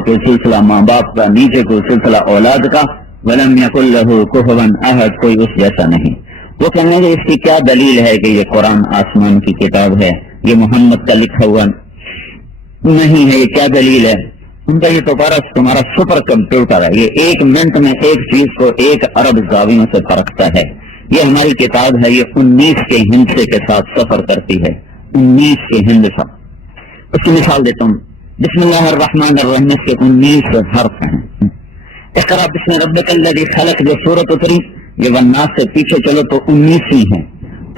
اوپر کوئی سلسلہ ماں باپ کا، نیچے کوئی سلسلہ اولاد کا، ولم یکن لہ کفوا احد، کوئی اس جیسا نہیں۔ وہ کہنے کہ اس کی کیا دلیل ہے کہ یہ قرآن آسمان کی کتاب ہے، یہ محمد کا لکھا ہوا نہیں ہے، یہ کیا دلیل ہے؟ ان کا یہ تو تمہارا سپر کمپیوٹر ہے، یہ 1 منٹ میں ایک چیز کو 1 ارب زاویوں سے پرکھتا ہے۔ یہ ہماری کتاب ہے، یہ 19 کے ہندسے کے ساتھ سفر کرتی ہے، 19 کے ہندسہ۔ اس کی مثال دیتا ہوں، بسم اللہ الرحمن الرحیم کے 19 حرف ہیں۔ اقرا بسم ربک الذی خلق جو سورت اتری، یہ والناس سے پیچھے چلو تو 19 ہی ہیں۔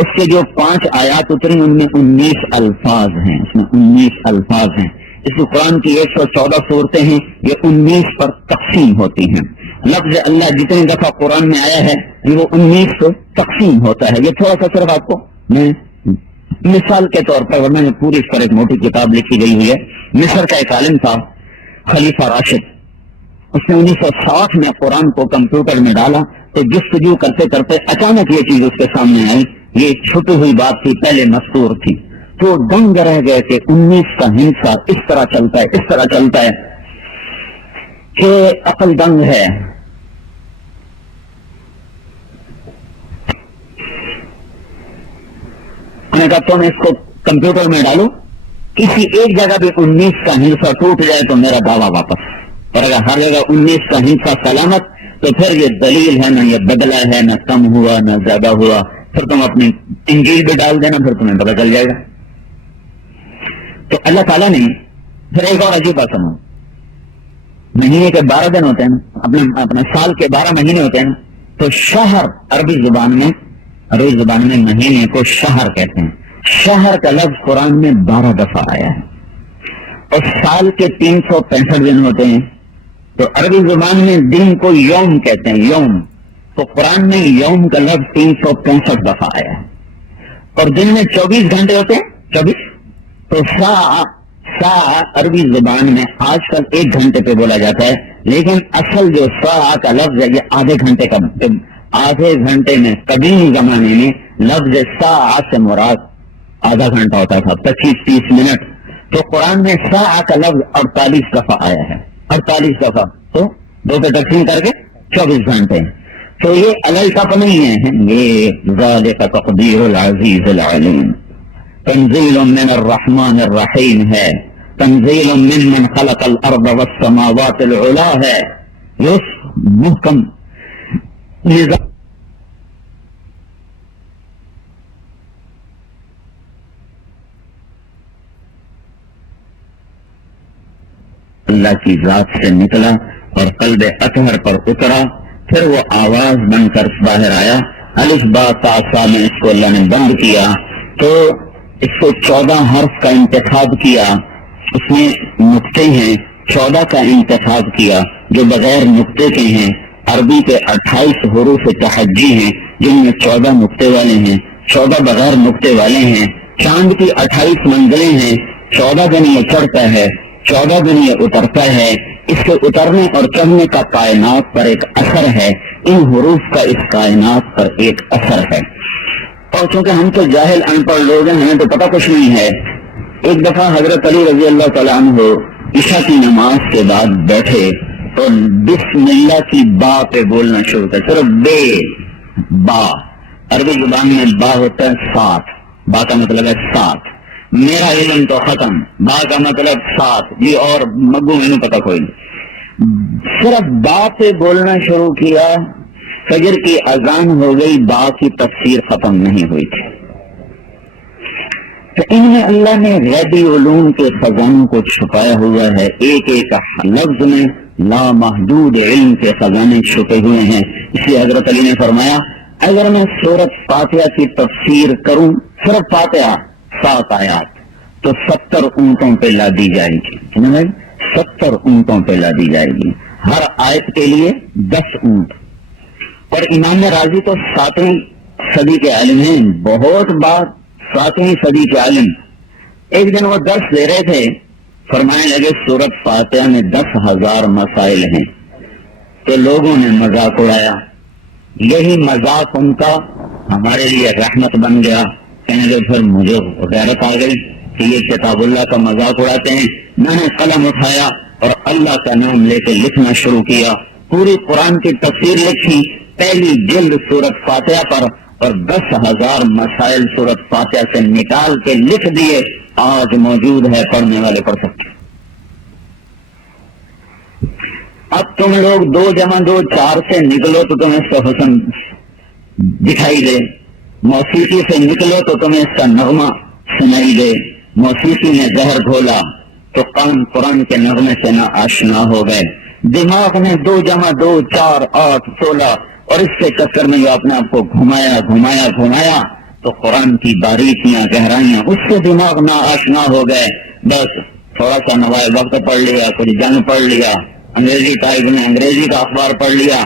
اس کے جو 5 آیات اتری ان میں 19 الفاظ ہیں، اس میں 19 الفاظ ہیں۔ اس میں قرآن کی 114 صورتیں ہیں، یہ 19 پر تقسیم ہوتی ہیں۔ لفظ اللہ جتنی دفعہ قرآن میں آیا ہے یہ وہ 19 پر تقسیم ہوتا ہے۔ یہ تھوڑا سا صرف آپ کو میں مثال کے طور پر، ورنہ پوری اس پر ایک موٹی کتاب لکھی گئی ہوئی ہے۔ مصر کا ایک عالم تھا خلیفہ راشد، اس نے 1960 میں قرآن کو کمپیوٹر میں ڈالا تو جستجو کرتے کرتے اچانک یہ چیز اس کے سامنے آئی، یہ چھپی ہوئی بات تھی، پہلے مستور تھی، تو دنگ رہ گئے کہ 19 کا ہندسہ اس طرح چلتا ہے، اس طرح چلتا ہے کہ عقل دنگ ہے۔ میں نے کہا تم اس کو کمپیوٹر میں ڈالو، کسی ایک جگہ بھی 19 کا ہندسہ ٹوٹ جائے تو میرا دعویٰ واپس، اور اگر ہر جگہ 19 کا ہندسہ سلامت تو پھر یہ دلیل ہے، نہ یہ بدلہ ہے، نہ کم ہوا نہ زیادہ ہوا، پھر تم اپنی انجیل بھی ڈال دینا، پھر تمہیں پتہ چل جائے گا۔ تو اللہ تعالیٰ نے پھر ایک اور عجیب بات سنا، مہینے کے 12 دن ہوتے ہیں، اپنے سال کے 12 مہینے ہوتے ہیں، تو شہر عربی زبان میں مہینے کو شہر کہتے ہیں۔ شہر کا لفظ قرآن میں 12 دفعہ آیا ہے، اور سال کے 365 دن ہوتے ہیں، تو عربی زبان میں دن کو یوم کہتے ہیں، یوم، تو قرآن میں یوم کا لفظ 365 دفعہ آیا ہے، اور دن میں 24 گھنٹے ہوتے ہیں، 24، تو سا عربی زبان میں آج کل 1 گھنٹے پہ بولا جاتا ہے، لیکن اصل جو سا کا لفظ ہے یہ آدھے گھنٹے کا، آدھے گھنٹے میں قدیم زمانے میں لفظ سا سے مراد آدھا گھنٹہ ہوتا تھا، 25-30 منٹ۔ تو قرآن میں سا کا لفظ 48 دفعہ آیا ہے، 48 دفعہ، تو 2 پہ تقسیم کر کے 24 گھنٹے۔ تو یہ الگ نہیں ہے، یہ ذالک تقدیر العزیز العلیم، تنزیل من الرحمن الرحیم ہے، تنزیل ممن خلق الارض والسماوات العلا ہے، یہ محکم نظام اللہ کی ذات سے نکلا اور قلب اطہر پر اترا، پھر وہ آواز بن کر باہر آیا۔ الف با تا سا میں اس کو اللہ نے بند کیا، تو اس کو 14 حرف کا انتخاب کیا، اس میں نقطے ہیں، 14 کا انتخاب کیا جو بغیر نقطے کے ہیں۔ عربی کے 28 حروف تہجی ہیں جن میں 14 نقطے والے ہیں، 14 بغیر نقطے والے ہیں۔ چاند کی 28 منزلیں ہیں، 14 دن یہ چڑھتا ہے، 14 دن یہ اترتا ہے۔ اس کے اترنے اور چڑھنے کا کائنات پر ایک اثر ہے، ان حروف کا اس کائنات پر ایک اثر ہے۔ اور چونکہ ہم تو جاہل ان پڑھ لوگ ہیں، ہمیں تو پتہ کچھ نہیں ہے۔ ایک دفعہ حضرت علی رضی اللہ تعالیٰ عنہ عشاء کی نماز کے بعد بیٹھے تو بسم اللہ کی با پہ بولنا شروع کر، صرف بے با، عربی زبان میں با ہوتا ہے 7، با کا مطلب ہے 7، میرا علم تو ختم، با کا مطلب 7، یہ اور مگو میں پتہ کوئی نہیں، صرف با پہ بولنا شروع کیا۔ فجر کی اذان ہو گئی، با کی تفسیر ختم نہیں ہوئی تھی۔ تو ان میں اللہ نے غیبی علوم کے خزانوں کو چھپایا ہوا ہے، ایک ایک لفظ میں لامحدود علم کے خزانے چھپے ہوئے ہیں۔ اس لیے حضرت علی نے فرمایا اگر میں سورۃ فاتحہ کی تفسیر کروں، صرف فاتحہ 7 آیات، تو 70 اونٹوں پہ لا دی جائے گی، 70 اونٹوں پہ لا دی جائے گی، ہر آیت کے لیے 10 اونٹ۔ اور امام راضی تو 7ویں صدی کے عالم ہیں، بہت بات 7ویں صدی کے عالم۔ ایک دن وہ درس دے رہے تھے، فرمانے لگے سورۃ فاتحہ میں 10,000 مسائل ہیں، تو لوگوں نے مذاق اڑایا۔ یہی مذاق ان کا ہمارے لیے رحمت بن گیا۔ کہنے لگے پھر مجھے غیرت آ گئی کہ یہ کتاب اللہ کا مذاق اڑاتے ہیں۔ میں نے قلم اٹھایا اور اللہ کا نام لے کے لکھنا شروع کیا. پوری قرآن کی تفسیر لکھی پہلی جلد سورت فاتحہ پر اور 10,000 مسائل سورت فاتحہ سے نکال کے لکھ دیے. آج موجود ہے, پڑھنے والے پڑھ سکتے. اب تم لوگ 2 + 2 4 سے نکلو تو تمہیں اس کا حسن دکھائی دے, موسیقی سے نکلو تو تمہیں اس کا نغمہ سنائی دے. موسیقی نے زہر گھولا تو کان قرآن کے نغمے سے نہ آشنا ہو گئے. دماغ نے 2 + 2 4 8 16 اور اس کے چکر میں جو اپنے آپ کو گھمایا تو قرآن کی باریکیاں گہرائیاں اس سے دماغ نہ آشنا ہو گئے. بس تھوڑا سا نوائے وقت پڑھ لیا, کچھ جنگ پڑھ لیا, انگریزی ٹائپ میں انگریزی کا اخبار پڑھ لیا,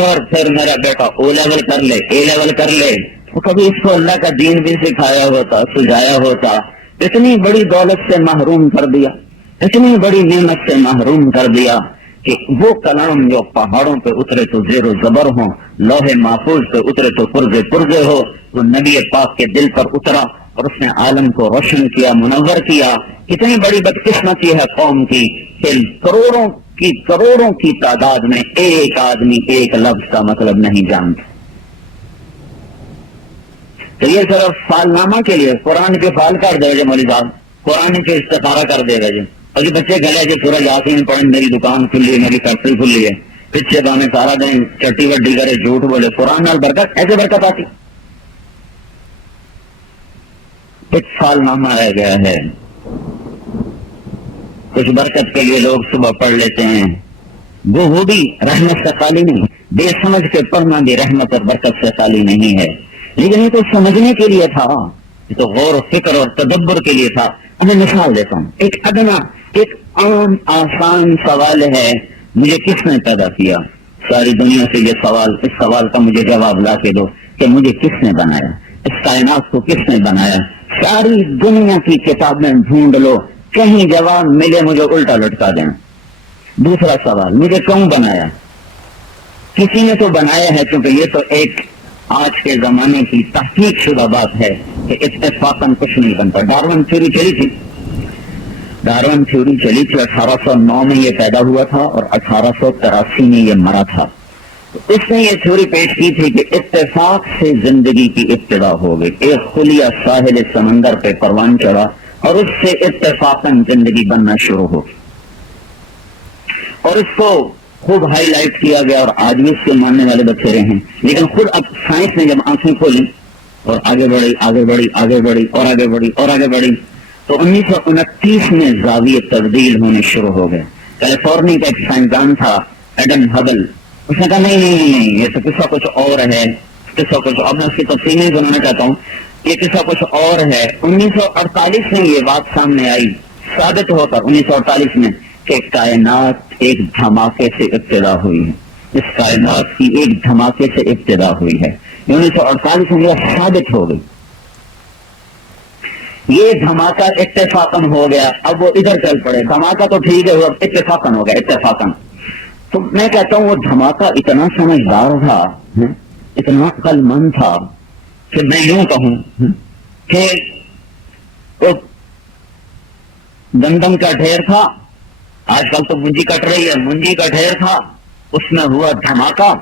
اور پھر میرا بیٹا او لیول کر لے, اے لیول کر لے. تو کبھی اس کو اللہ کا دین بھی سکھایا ہوتا, سجایا ہوتا. اتنی بڑی دولت سے محروم کر دیا, اتنی بڑی نعمت سے محروم کر دیا کہ وہ کلام جو پہاڑوں پہ اترے تو زیر و زبر ہو, لوح محفوظ پہ اترے تو پرزے ہو, وہ نبی پاک کے دل پر اترا اور اس نے عالم کو روشن کیا, منور کیا. کتنی بڑی بدقسمتی ہے قوم کی کہ کروڑوں کی تعداد میں ایک آدمی ایک لفظ کا مطلب نہیں جانتا. تو یہ صرف فال نامہ کے لیے قرآن کے فال کر دے گا مولوی صاحب, قرآن کے استخارہ کر دے گا جی. اور یہ بچے گلے جو پورا یاسین پڑھیں, میری دکان کھلی ہے, میری فیکٹری کھلی ہے, پیچھے بانے سارا دن چٹی وڈی کرے, جھوٹ بولے. قرآن نال برکت, ایسے برکت آتی. کچھ فال نامہ رہ گیا ہے, کچھ برکت کے لیے لوگ صبح پڑھ لیتے ہیں, وہ بھی رحمت سے خالی نہیں. بے سمجھ کے پڑھنا بھی رحمت اور برکت سے خالی نہیں ہے. لیکن یہ تو سمجھنے کے لیے تھا, یہ تو غور و فکر اور تدبر کے لیے تھا. میں مثال دیتا ہوں. ایک ادنا, ایک عام آسان سوال ہے, مجھے کس نے پیدا کیا؟ ساری دنیا سے یہ سوال, اس سوال کا مجھے جواب لا کے دو کہ مجھے کس نے بنایا, اس کائنات کو کس نے بنایا. ساری دنیا کی کتابیں ڈھونڈ لو, کہیں جواب ملے مجھے الٹا لٹکا دینا. دوسرا سوال, مجھے کیوں بنایا؟ کسی نے تو بنایا ہے, کیونکہ یہ تو ایک آج کے زمانے کی تحقیق شدہ بات ہے کہ اتفاقاً کچھ نہیں بنتا. ڈارون تھیوری چلی تھی, 1809 میں یہ پیدا ہوا تھا اور 1883 میں یہ مرا تھا. اس نے یہ تھیوری پیش کی تھی کہ اتفاق سے زندگی کی ابتدا ہو گئی. ایک خلیہ ساحل سمندر پہ پروان چڑھا اور اس سے اتفاقاً زندگی بننا شروع ہو گئی, اور اس کو خوب ہائی لائٹ کیا گیا اور آج بھی اس کے ماننے والے بچے رہے ہیں. لیکن خود اب سائنس نے جب آنکھیں کھولی اور آگے بڑھی تو 1929 میں زاویے تبدیل ہونے شروع ہو گئے. کیلیفورنیا کا ایک سائنسدان تھا ایڈم ہبل, اس نے کہا نہیں, یہ تو قصہ کچھ اور ہے, اب میں اس کی تفصیل نہیں سنانا چاہتا ہوں, یہ قصہ کچھ اور ہے. 1948 میں یہ بات سامنے آئی, ثابت ہو کر 1948 میں کہ کائنات ایک دھماکے سے ابتدا ہوئی ہے. اس کائنات کی ایک دھماکے سے ابتدا ہوئی ہے. 1948 میں یہ ثابت ہو گئی. یہ دھماکہ اتفاقاً ہو گیا. اب وہ ادھر چل پڑے, دھماکہ تو ٹھیک ہے, وہ اتفاقاً ہو گیا, اتفاقاً. تو میں کہتا ہوں وہ دھماکہ اتنا سمجھدار تھا, اتنا عقل مند تھا کہ میں یوں کہوں کہ وہ گندم کا ڈھیر تھا, آج کل تو منجی کٹ رہی ہے, منجی کا ڈھیر تھا, اس میں ہوا دھماکہ,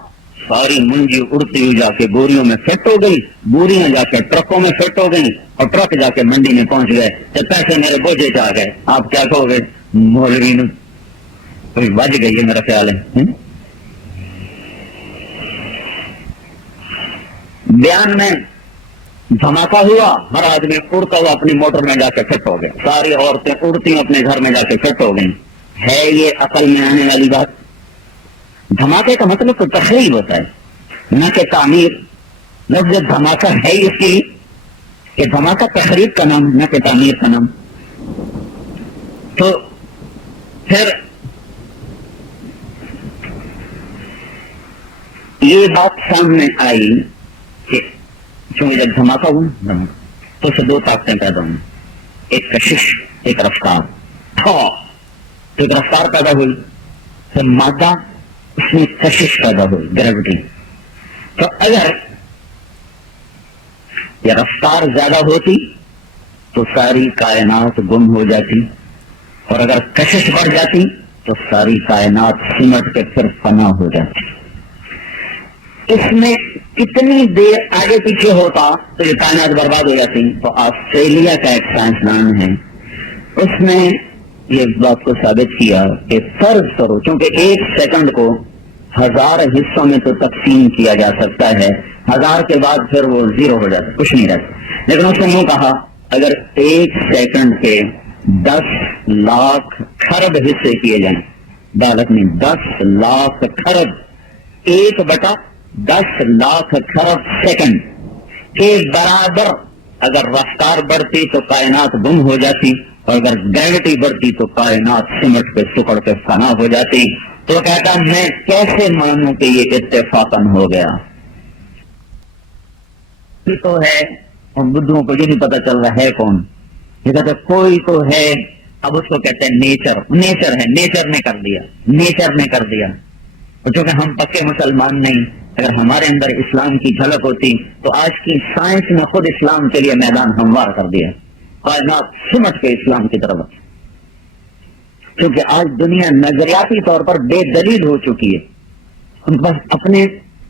ساری منجی اڑتی ہوئی جا کے بوریوں میں فٹ ہو گئی, بوریاں جا کے ٹرکوں میں فٹ ہو گئی, اور ٹرک جا کے منڈی میں پہنچ گئے. تو پیسے میرے بوجھے چ آ گئے. آپ کیا کہو گے؟ مولوی نے کوئی بج گئی ہے میرا خیال ہے. بیان میں دھماکہ ہوا, ہر آدمی اڑتا ہوا اپنی موٹر میں جا کے فٹ ہو گئے, ساری عورتیں اڑتی اپنے گھر میں جا کے فٹ ہو گئیں. ہے یہ عقل میں آنے والی بات؟ دھماکے کا مطلب تو تخریب ہوتا ہے, نہ کہ تعمیر. لفظ دھماکہ ہے اس کی کہ دھماکہ تخریب کا نام, نہ کہ تعمیر کا نام. تو پھر یہ بات سامنے آئی کہ چونکہ جب دھماکہ ہوا تو اسے 2 طاقتیں پیدا ہوئی, ایک کشش, ایک رفتار. تو ایک رفتار پیدا ہوئی, پھر مادہ, اس میں کشش پیدا ہوئی, گریوٹی. تو اگر یہ رفتار زیادہ ہوتی تو ساری کائنات گم ہو جاتی, اور اگر کشش بڑھ جاتی تو ساری کائنات سمٹ کے پھر فنا ہو جاتی. اس میں کتنی دیر آگے پیچھے ہوتا تو یہ کائنات برباد ہو جاتی. تو آسٹریلیا کا ایک سائنسدان ہے, اس نے یہ بات کو ثابت کیا کہ فرض کرو, کیونکہ ایک سیکنڈ کو 1000 حصوں میں تو تقسیم کیا جا سکتا ہے, 1000 کے بعد پھر وہ زیرو ہو جاتا, کچھ نہیں رہتا. لیکن اس نے یہ کہا اگر ایک سیکنڈ کے 10 لاکھ کھرب حصے کیے جائیں, عدالت میں 10 لاکھ کھرب, 1/10 لاکھ کھرب سیکنڈ کے برابر اگر رفتار بڑھتی تو کائنات گم ہو جاتی, اور اگر گریوٹی بڑھتی تو کائنات سمٹ کے سکڑ کے فنا ہو جاتی. تو کہتا میں کیسے مانوں کہ یہ اتفاقاً ہو گیا. یہ تو ہے, اور بدھوں کو یہ نہیں پتا چل رہا ہے کون. یہ کہتے کوئی تو ہے, اب اس کو کہتے ہیں نیچر. نیچر ہے, نیچر نے کر دیا, نیچر نے کر دیا. اور چونکہ ہم پکے مسلمان نہیں, اگر ہمارے اندر اسلام کی جھلک ہوتی تو آج کی سائنس نے خود اسلام کے لیے میدان ہموار کر دیا, کائنات سمٹ کے اسلام کی طرف. کیونکہ آج دنیا نظریاتی طور پر بے دلیل ہو چکی ہے, ان کے پاس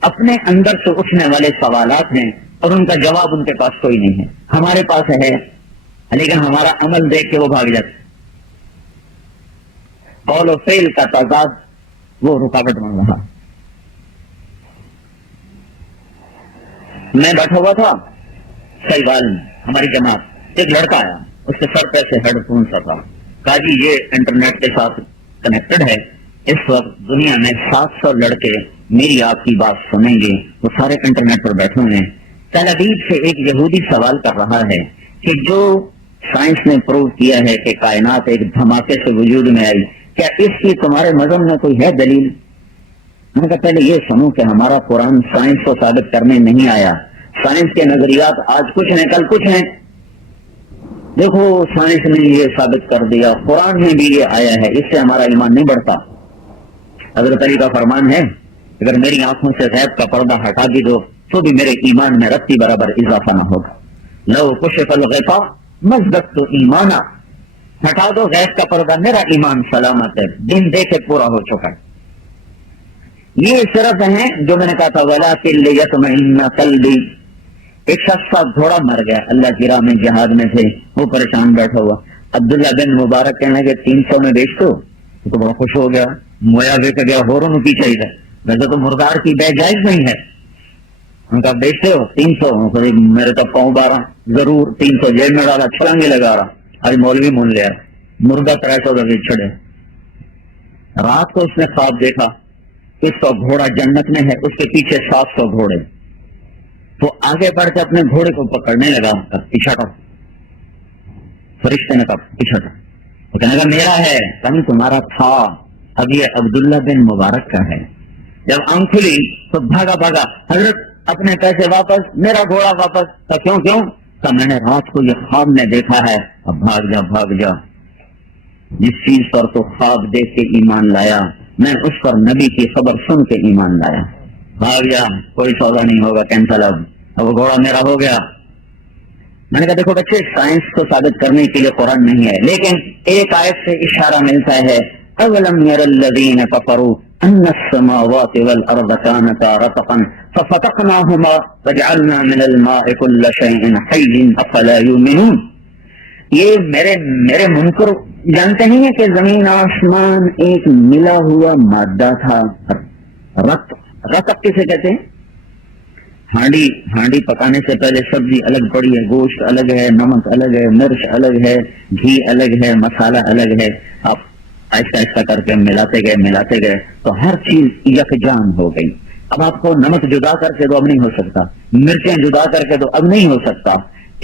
اپنے اندر سے اٹھنے والے سوالات ہیں اور ان کا جواب ان کے پاس کوئی نہیں ہے. ہمارے پاس ہے لیکن ہمارا عمل دیکھ کے وہ بھاگ جاتے. قول و فعل کا تضاد وہ رکاوٹ بن رہا. میں بیٹھا ہوا تھا سیوال میں, ہماری جماعت, ایک لڑکا آیا, اس کے سر پہ سے ہیڈ فون سا تھا. کہا جی یہ انٹرنیٹ کے ساتھ کنیکٹڈ ہے, اس وقت دنیا میں 700 لڑکے میری آپ کی بات سنیں گے, وہ سارے انٹرنیٹ پر بیٹھے ہوئے ہیں. تل ابیب سے ایک یہودی سوال کر رہا ہے کہ جو سائنس نے پروو کیا ہے کہ کائنات ایک دھماکے سے وجود میں آئی, کیا اس کی تمہارے مذہب میں کوئی ہے دلیل؟ میں نے کہا پہلے یہ سنو کہ ہمارا قرآن سائنس کو ثابت کرنے نہیں آیا. سائنس کے نظریات آج کچھ ہیں کل کچھ ہیں. دیکھو سائنس نے یہ ثابت کر دیا, قرآن میں بھی یہ آیا ہے, اس سے ہمارا ایمان نہیں بڑھتا. حضرت علی کا فرمان ہے اگر میری آنکھوں سے غیب کا پردہ ہٹا بھی دو تو بھی میرے ایمان میں رتی برابر اضافہ نہ ہوگا. لو کشف الغطاء مزددت ایمانا, ہٹا دو غیب کا پردہ, میرا ایمان سلامت ہے, دن دیکھے پورا ہو چکا ہے. یہ صرف ہیں جو میں نے کہا تھا ولکن لیطمئن قلبی. ایک شخص کا گھوڑا مر گیا, اللہ کی راہ میں جہاد میں تھے, وہ پریشان بیٹھا ہوا. عبداللہ بن مبارک کہنے لگے 300 میں بیچ دو, تو بڑا خوش ہو گیا, مویا بے کے گیا ہوروں میں پیچھے ادھر. ویسے تو مردار کی بے جائز نہیں ہے, ان کا بیچتے ہو 300, میرے تو پاؤں 12, ضرور 300 جیب میں ڈالا, چھلانگے لگا رہا. آج مولوی مون لیا, مردہ 300 کا چھڑے. رات کو اس نے خواب دیکھا اس کا گھوڑا جنت میں ہے, اس کے پیچھے 700 گھوڑے. تو آگے بڑھ کے اپنے گھوڑے کو پکڑنے لگا, پیچھا تھا فرشتے نے کہا پیچھا تھا, وہ کہنے لگا میرا ہے. کہیں تمہارا تھا, اب یہ عبداللہ بن مبارک کا ہے. جب آنکھ کھلی تو بھاگا بھاگا, حضرت اپنے پیسے واپس, میرا گھوڑا واپس. کیوں کیوں؟ کہ میں نے رات کو یہ خواب میں دیکھا ہے. اب بھاگ جا بھاگ جا, جس چیز پر تو خواب دیکھ کے ایمان لایا میں اس پر نبی کی خبر سن کے ایمان لایا. بھاگ جا, کوئی سودا نہیں ہوگا, کینسل. اب وہ گھوڑا میرا ہو گیا. میں نے کہا دیکھو بچے, سائنس کو ثابت کرنے کے لیے قرآن نہیں ہے, لیکن ایک آیت سے اشارہ ملتا ہے. اولم یر الذین کفروا ان السماوات والارض كانتا رتقا ففتقناهما وجعلنا من الماء كل شيء حي افلا يؤمنون. یہ میرے منکر جانتے نہیں ہیں کہ زمین آسمان ایک ملا ہوا مادہ تھا. رتق کسے کہتے ہیں؟ ہانڈی پکانے سے پہلے سبزی الگ پڑی ہے, گوشت الگ ہے, نمک الگ ہے, مرچ الگ ہے, گھی الگ ہے, مسالہ الگ ہے. آپ آہستہ آہستہ کر کے ملاتے گئے تو ہر چیز یکجان ہو گئی. اب آپ کو نمک جدا کر کے دو, اب نہیں ہو سکتا. مرچیں جدا کر کے دو, اب نہیں ہو سکتا.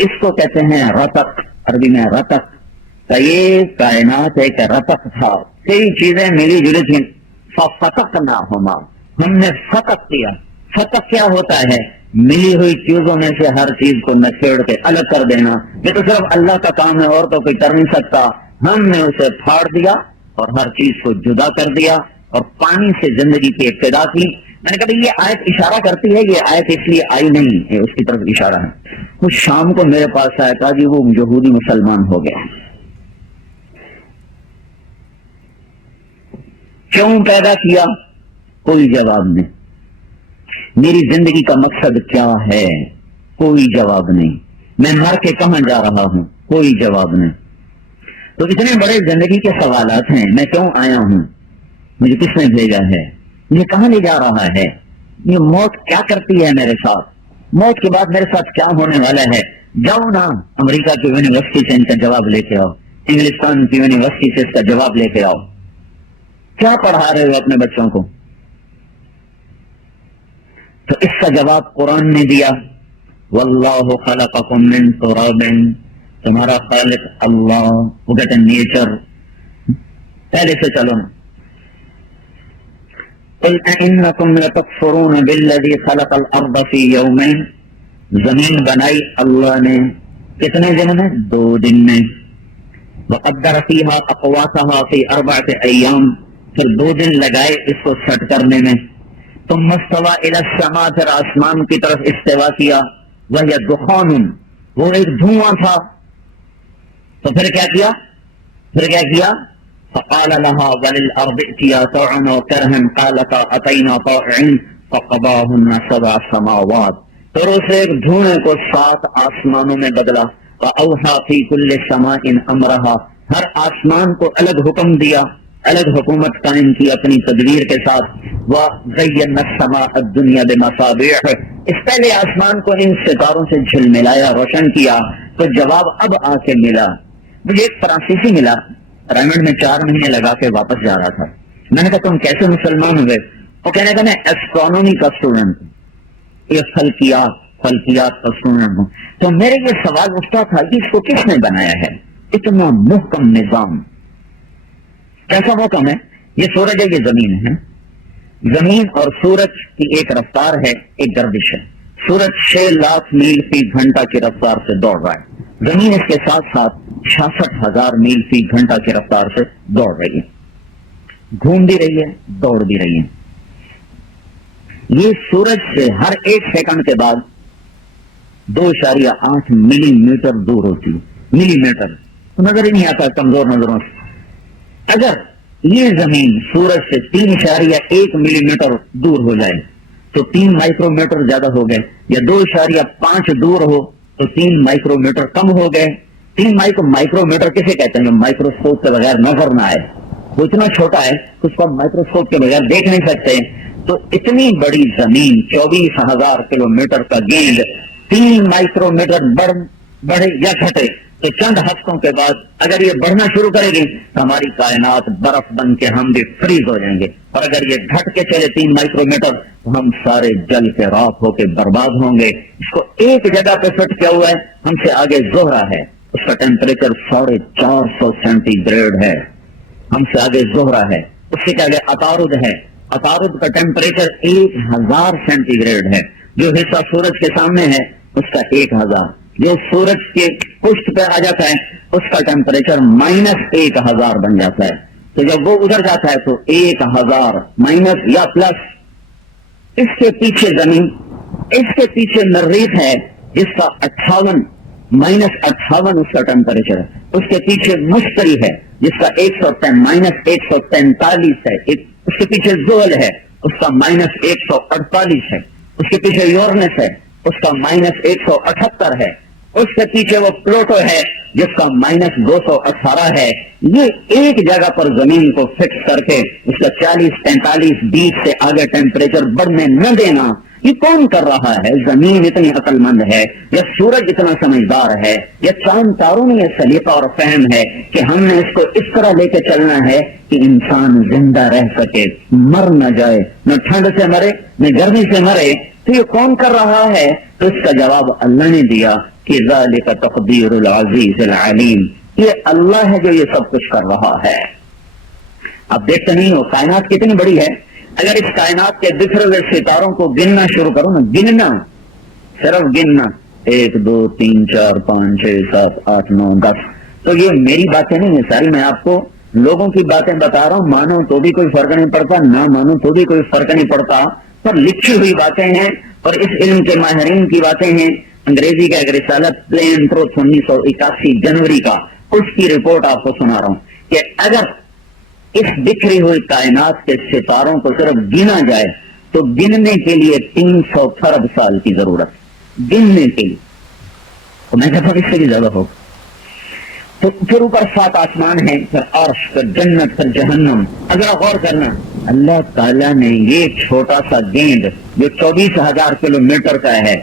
اس کو کہتے ہیں رتق, عربی میں رتق. یہ کائنات ایک رتق تھا, کئی چیزیں ملی جلی تھیں. ففتقناہما, ہم نے فتق کیا. فتق کیا ہوتا ہے؟ ملی ہوئی چیزوں میں سے ہر چیز کو نچوڑ کے الگ کر دینا. یہ تو صرف اللہ کا کام ہے, اور تو کوئی کر نہیں سکتا. ہم نے اسے پھاڑ دیا اور ہر چیز کو جدا کر دیا, اور پانی سے زندگی کی ابتدا کی. میں نے کہا یہ آیت اشارہ کرتی ہے, یہ آیت اس لیے آئی نہیں ہے, اس کی طرف اشارہ ہے. وہ شام کو میرے پاس آیا, کہا جی وہ یہودی مسلمان ہو گیا. کیوں پیدا کیا؟ کوئی جواب نہیں. میری زندگی کا مقصد کیا ہے؟ کوئی جواب نہیں. میں مر کے کہاں جا رہا ہوں؟ کوئی جواب نہیں. تو اتنے بڑے زندگی کے سوالات ہیں. میں کیوں آیا ہوں؟ مجھے کس نے بھیجا ہے؟ مجھے کہاں لے جا رہا ہے؟ یہ موت کیا کرتی ہے میرے ساتھ؟ موت کے بعد میرے ساتھ کیا ہونے والا ہے؟ جاؤ نا امریکہ کی یونیورسٹی سے ان کا جواب لے کے آؤ, انگلستان کی یونیورسٹی سے اس کا جواب لے کے آؤ. کیا پڑھا رہے ہو اپنے بچوں کو؟ تو اس کا جواب قرآن نے دیا. واللہ خلقکم من تراب, تمہارا خالق اللہ, وہ کہتے ہیں نیچر. پہلے سے چلو. قل انکم لتکفرون بالذی خلق الارض فی یومین, زمین بنائی اللہ نے کتنے دن میں؟ 2 دن میں. وقدر فیہا اقواتہا فی 4 ایام, پھر 2 دن لگائے اس کو سیٹ کرنے میں. ثم استوى الى السماء, پھر آسمان کی طرف استوا کیا. وہی دخان, وہ ایک دھواں تھا. تو پھر کیا کیا؟ فقال لها وللارض ائتيا طوعا وكرها قالتا اتينا طائعين فقضاهن 7 سماوات. پھر اس ایک دھوئے کو 7 آسمانوں میں بدلا. فاوحى في كل سماء امرها, ہر آسمان کو الگ حکم دیا, الگ حکومت قائم کی اپنی تدبیر کے ساتھ. وَزَيَّنَّا السَّمَاءَ الدُّنْيَا بِمَصَابِيحَ, اس پہلے آسمان کو ان ستاروں سے جھلملایا, روشن کیا. تو جواب اب آ کے ملا. مجھے ایک فرانسیسی ملا, ریمنڈ میں 4 مہینے لگا کے واپس جا رہا تھا. میں نے کہا تم کیسے مسلمان ہوئے؟ وہ کہنے کا میں ایسٹرونومی کا اسٹوڈنٹ ہوں, یہ فلکیات کا اسٹوڈنٹ ہوں. تو میرے یہ سوال اٹھتا تھا کہ اس کو کس نے بنایا ہے؟ اتنا محکم نظام, کیسا محکم ہے؟ یہ سورج ہے, یہ زمین ہے. زمین اور سورج کی ایک رفتار ہے, ایک گردش ہے. سورج 6 لاکھ میل فی گھنٹہ کی رفتار سے دوڑ رہا ہے. زمین اس کے ساتھ ساتھ 66,000 میل فی گھنٹہ کی رفتار سے دوڑ رہی ہے, گھوم بھی رہی ہے, دوڑ بھی رہی ہے. یہ سورج سے ہر 1 سیکنڈ کے بعد 2.8 ملی میٹر دور ہوتی ہے. ملی میٹر نظر ہی نہیں آتا کمزور نظروں سے. اگر یہ زمین سورج سے 3.1 ملی میٹر دور ہو جائے تو 3 مائکرو میٹر زیادہ ہو گئے, یا 2.5 دور ہو تو 3 مائکرو میٹر کم ہو گئے. 3 مائکرو میٹر کسے کہتے ہیں؟ جو مائکروسکوپ کے بغیر نظر نہ آئے. وہ اتنا چھوٹا ہے اس کو مائکروسکوپ کے بغیر دیکھ نہیں سکتے. تو اتنی بڑی زمین 24,000 کلومیٹر کا گیند 3 مائکرو میٹر بڑھے یا گھٹے تو چند ہفتوں کے بعد اگر یہ بڑھنا شروع کرے گی تو ہماری کائنات برف بن کے ہم بھی فریز ہو جائیں گے. اور اگر یہ گھٹ کے چلے 3 مائکرو میٹر تو ہم سارے جل کے راکھ ہو کے برباد ہوں گے. اس کو ایک جگہ پہ فٹ کیا ہوا ہے, ہم سے آگے زہرہ ہے, اس کا ٹیمپریچر 450 سینٹی گریڈ ہے. ہم سے آگے زہرہ ہے, اس سے آگے عطارد ہے. عطارد کا ٹیمپریچر 1000 سینٹی گریڈ ہے. جو حصہ سورج کے سامنے ہے اس کا 1000. جو سورج کے پشت پہ آ جاتا ہے اس کا ٹیمپریچر -1000 بن جاتا ہے. تو جب وہ ادھر جاتا ہے تو 1000 مائنس یا پلس. اس کے پیچھے زمین, اس کے پیچھے مریخ ہے جس کا 58 -58 اس کا ٹیمپریچر ہے. اس کے پیچھے مشتری ہے جس کا -143 ہے. اس کے پیچھے زحل ہے, اس کا -148 ہے. اس کے پیچھے یورنس ہے, اس کا -178 ہے. اس کے پیچھے وہ پلوٹو ہے جس کا -218 ہے. یہ ایک جگہ پر زمین کو فکس کر کے اس کا 40 45 20 سے آگے ٹیمپریچر بڑھنے نہ دینا, یہ کون کر رہا ہے؟ زمین اتنی عقل مند ہے, یا سورج اتنا سمجھدار ہے, یا چاند تاروں میں یہ سلیقہ اور فہم ہے کہ ہم نے اس کو اس طرح لے کے چلنا ہے کہ انسان زندہ رہ سکے, مر نہ جائے, نہ ٹھنڈ سے مرے نہ گرمی سے مرے. تو یہ کون کر رہا ہے؟ تو اس کا جواب اللہ نے دیا کہ ذالک تقدیر العزیز العلیم, یہ اللہ ہے جو یہ سب کچھ کر رہا ہے. اب دیکھتے نہیں ہو کائنات کتنی بڑی ہے. اگر اس کائنات کے بکھرے ہوئے ستاروں کو گننا شروع کرو نا, گننا, صرف گننا 1 2 3 4 5 6 7 8 9 10, تو یہ میری باتیں نہیں ہے ساری, میں آپ کو لوگوں کی باتیں بتا رہا ہوں. مانو تو بھی کوئی فرق نہیں پڑتا, نہ مانو تو بھی کوئی فرق نہیں پڑتا, پر لکھی ہوئی باتیں ہیں اور اس علم کے ماہرین کی باتیں ہیں. انگریزی کا ایک رسالہ پلین ٹروتھ 1981 جنوری کا, اس کی رپورٹ آپ کو سنا رہا ہوں کہ اگر اس بکھری ہوئی کائنات کے ستاروں کو صرف گنا جائے تو گننے کے لیے 300 خرب سال کی ضرورت، گننے کے لیے. تو میں کہتا ہوں اس سے بھی زیادہ ہوگا. تو پھر اوپر 7 آسمان ہیں، پھر عرش، پھر جنت، پھر جہنم. اگر غور کرنا، اللہ تعالیٰ نے یہ چھوٹا سا گیند جو 24,000 کلومیٹر کا ہے،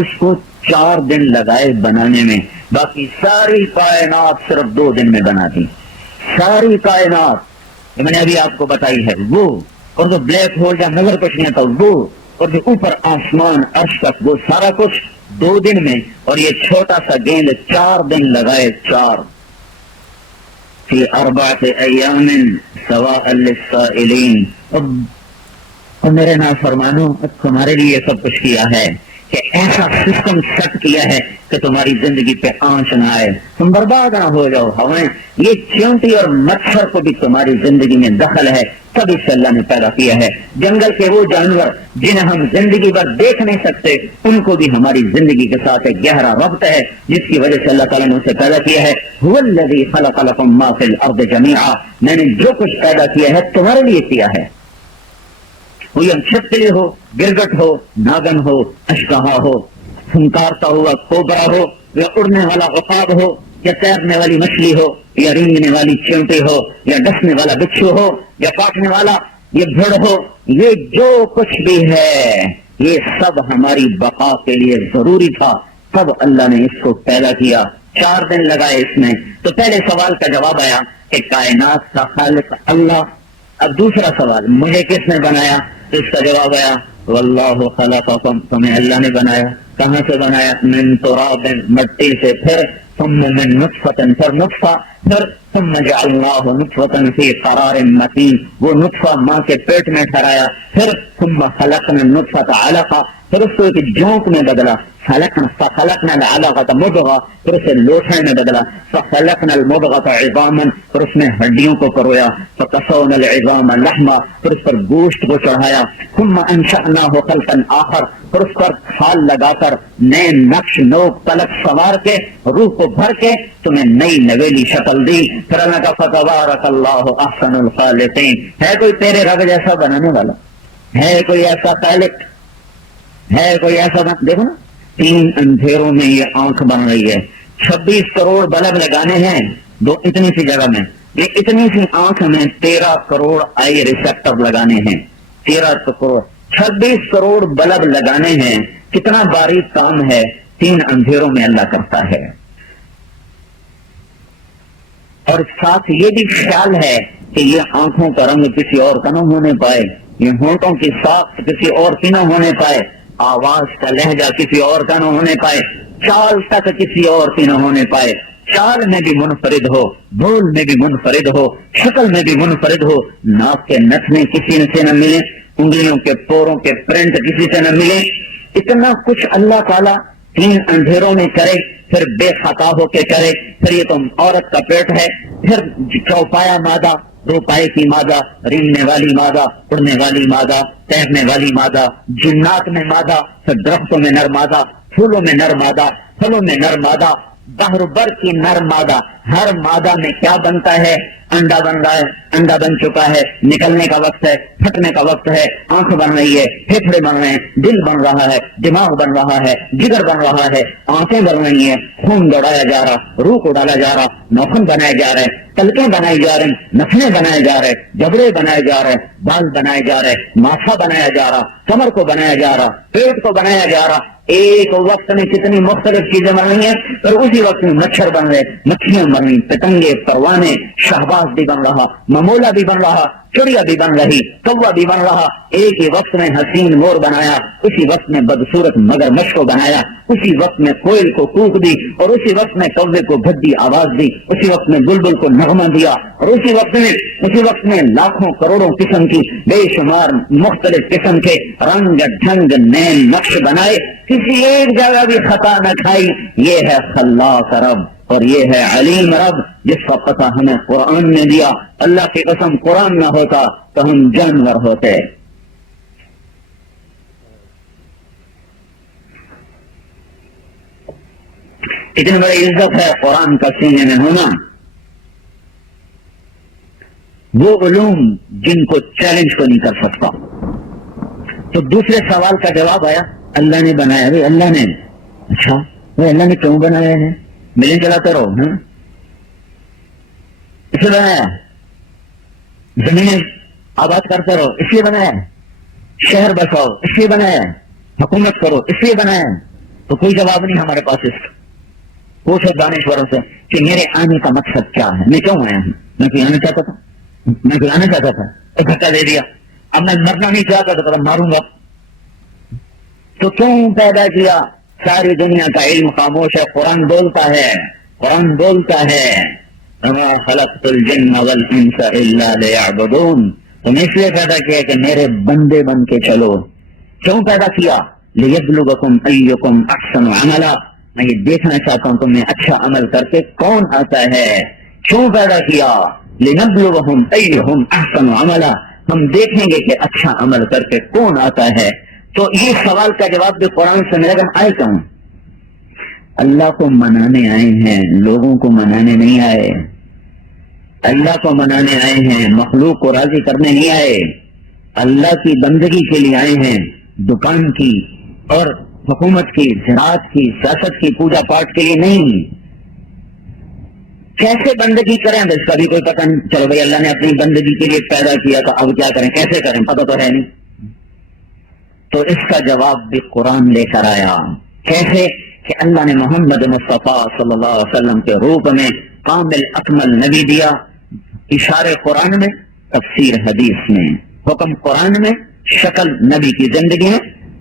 اس کو 4 دن لگائے بنانے میں، باقی ساری کائنات صرف 2 دن میں بنا دی. ساری کائنات میں نے ابھی آپ کو بتائی ہے وہ، اور جو بلیک ہول یا نظر کچھ نہیں آتا وہ، اور جو اوپر آسمان عرش تک، وہ سارا کچھ 2 دن میں. اور یہ چھوٹا سا گیند 4 دن لگائے، 4 فی 4 ایام سواء للسائلین. اور میرے نافرمانوں، تمہارے لیے سب کچھ کیا ہے کہ ایسا سسٹم سیٹ کیا ہے کہ تمہاری زندگی پہ آنچ نہ آئے، تم برباد نہ ہو جاؤ. ہوائیں، یہ چیونٹی اور مچھر کو بھی تمہاری زندگی میں دخل ہے، تب اس سے اللہ نے پیدا کیا ہے. جنگل کے وہ جانور جنہیں ہم زندگی بھر دیکھ نہیں سکتے، ان کو بھی ہماری زندگی کے ساتھ ایک گہرا ربط ہے، جس کی وجہ سے اللہ تعالیٰ نے اسے پیدا کیا ہے. هو الذی خلق لکم ما فی الارض جمیعا، میں نے جو کچھ پیدا کیا ہے تمہارے لیے کیا ہے. وہ یہ چھپکلی ہو، گرگٹ ہو، ناگن ہو، اشکہا ہو، پھنکارتا ہوا کوبرا ہو، یا اڑنے والا عقاب ہو، یا تیرنے والی مچھلی ہو، یا رینگنے والی چیونٹی ہو، یا ڈسنے والا بچھو ہو، یا کاٹنے والا یہ بھیڑ ہو، یہ جو کچھ بھی ہے یہ سب ہماری بقا کے لیے ضروری تھا. تب اللہ نے اس کو پیدا کیا، 4 دن لگائے اس میں. تو پہلے سوال کا جواب آیا کہ کائنات کا خالق اللہ. اب دوسرا سوال، مجھے کس نے بنایا؟ تو اس کا جواب آیا واللہ خلقکم، تمہیں اللہ نے بنایا. کہاں سے بنایا؟ من تراب، مٹی سے، پھر ثم من نطفۃ، پھر نطفہ، پھر ثم جعلناہ نطفۃ فی قرار مکین، وہ نطفہ ماں کے پیٹ میں ٹھہرایا. پھر ثم خلقنا النطفۃ علقہ، پھر اس کو ایک جونک میں بدلا، فخلقنا العلقۃ مضغہ، پھر اسے لوٹھے میں بدلا، فخلقنا المضغۃ عظاما، پھر اس میں ہڈیوں کو پرویا، فکسونا العظام لحما، پھر اس پر گوشت کو چڑھایا. ثم انشأناہ خلقا آخر، پھر اس پر کھال لگا کر نئے نقش نوک پلک سوار کے روح کو بھر کے تمہیں نئی نویلی شکل دی. پھر اللہ کا فتبارک اللہ احسن الخالقین. ہے کوئی تیرے رب جیسا بنانے والا؟ ہے کوئی ایسا خالق؟ ہے کوئی ایسا دیکھو نا، 3 اندھیروں میں یہ آنکھ بن رہی ہے، 26 کروڑ بلب لگانے ہیں اتنی سی جگہ میں. یہ اتنی سی آنکھ میں 13 کروڑ آئی ریسیپٹر لگانے ہیں، 13 کروڑ، 26 کروڑ بلب لگانے ہیں. کتنا باریک کام ہے، 3 اندھیروں میں اللہ کرتا ہے. اور ساتھ یہ بھی خیال ہے کہ یہ آنکھوں کا رنگ کسی اور کا نہ ہونے پائے، یہ ہونٹوں کی ساخت کسی اور کی نہ ہونے پائے، آواز کا لہجہ کسی اور کا نہ ہونے پائے، چال تک کسی اور کی نہ ہونے پائے. چال میں بھی منفرد ہو، بول میں بھی منفرد ہو، شکل میں بھی منفرد ہو، ناک کے نتنے کسی سے نہ ملے، انگلیوں کے پوروں کے پرنٹ کسی سے نہ ملے. اتنا کچھ اللہ تعالیٰ 3 اندھیروں میں کرے، پھر بے خطا ہو کے کرے. پھر یہ تو عورت کا پیٹ ہے، پھر چوپایا مادہ، 2 پائے کی مادہ، رینگنے والی مادہ، اڑنے والی مادہ، تیرنے والی مادہ، جنات میں مادہ، پھر درختوں میں نر مادہ، پھولوں میں نر مادہ، پھلوں میں نر مادہ، بحر بر کی نر مادہ. ہر مادہ میں کیا بنتا ہے؟ انڈا بن رہا ہے، انڈا بن چکا ہے، نکلنے کا وقت ہے، پھٹنے کا وقت ہے، آنکھ بن رہی ہے، پھیپھڑے بن رہے ہیں، دل بن رہا ہے، دماغ بن رہا ہے، جگر بن رہا ہے، آنکھیں بن رہی ہیں، خون دوڑایا جا رہا، روح کو ڈالا جا رہا، ناخن بنائے جا رہے ہیں، تلکیں بنائی جا رہی، نخنے بنائے جا رہے، جبڑے بنائے جا رہے، بال بنائے جا رہے، ماتھا بنایا جا رہا، کمر کو بنایا جا رہا، پیٹ کو بنایا جا رہا. ایک وقت میں کتنی مختلف چیزیں بن رہی ہیں، اور اسی وقت میں مچھر بن رہے، مکھیاں بن رہی، پتنگے، پروانے، شہباز بھی بن رہا، ممولا بھی بن رہا، چڑیا بھی بن رہی، کوا بھی بن رہا. ایک ہی وقت میں حسین مور بنایا، اسی وقت میں بدصورت مگرمچھ کو بنایا، اسی وقت میں کوئل کو کوک دی، اور اسی وقت میں کوے کو بھدی آواز دی، اسی وقت میں بلبل کو نغمہ دیا، اور اسی وقت میں لاکھوں کروڑوں قسم کی بے شمار مختلف قسم کے رنگ ڈھنگ نئے نقش بنائے، کسی ایک جگہ بھی خطا نہ کھائی. یہ ہے خلاق رب، اور یہ ہے علیم رب، جس کا پتہ ہمیں قرآن نے دیا. اللہ کی قسم قرآن نہ ہوتا تو ہم جانور ہوتے. اتنی بڑی عزت ہے قرآن کا سینے میں ہونا. وہ علوم جن کو چیلنج کو نہیں کر سکتا. تو دوسرے سوال کا جواب آیا اللہ نے بنایا. بھائی اللہ نے, اچھا وہ اللہ نے کیوں بنایا ہے؟ ملیں چلاتے رہو, ہاں اسے بنایا. زمینیں آباد کرتے رہو اس لیے بنایا. شہر بساؤ اس لیے بنایا. حکومت کرو اس لیے بنایا. تو کوئی جواب نہیں ہمارے پاس اس کا. پوچھو دانشوروں سے کہ میرے آنے کا مقصد کیا ہے, میں کیوں آیا ہوں؟ میں کوئی آنا چاہتا تھا, میں کوئی آنا چاہتا تھا, ایک دھکا دے دیا. اب میں مرنا نہیں چاہتا تھا تو ماروں گا. تو کیوں پیدا کیا؟ ساری دنیا کا علم خاموش ہے. قرآن بولتا ہے, قرآن بولتا ہے وما خلقت الجن والانس الا ليعبدون. تم اس لیے پیدا کیا کہ میرے بندے بن کے چلو. کیوں پیدا کیا؟ لیبلوکم ایکم احسن عملا. میں یہ دیکھنا چاہتا ہوں تم نے اچھا عمل کر کے کون آتا ہے. کیوں پیدا کیا؟ لنبلوہم ایہم احسن عملا. ہم دیکھیں گے کہ اچھا عمل کر کے کون آتا ہے. تو یہ سوال کا جواب بھی قرآن سے ملے گا. آئے کیوں؟ اللہ کو منانے آئے ہیں, لوگوں کو منانے نہیں آئے. اللہ کو منانے آئے ہیں, مخلوق کو راضی کرنے نہیں آئے. اللہ کی بندگی کے لیے آئے ہیں, دکان کی اور حکومت کی, زراعت کی, سیاست کی, پوجا پاٹ کے لیے نہیں. کیسے بندگی کریں اس کا بھی کوئی پتہ نہیں. چلو بھائی اللہ نے اپنی بندگی کے لیے پیدا کیا تو اب کیا کریں, کیسے کریں, پتہ تو ہے نہیں. تو اس کا جواب بھی قرآن لے کر آیا. کیسے کہ اللہ نے محمد مصطفیٰ صلی اللہ علیہ وسلم کے روپ میں کامل اکمل نبی دیا. اشارے قرآن میں, تفسیر حدیث میں, حکم قرآن میں, شکل نبی کی زندگی میں.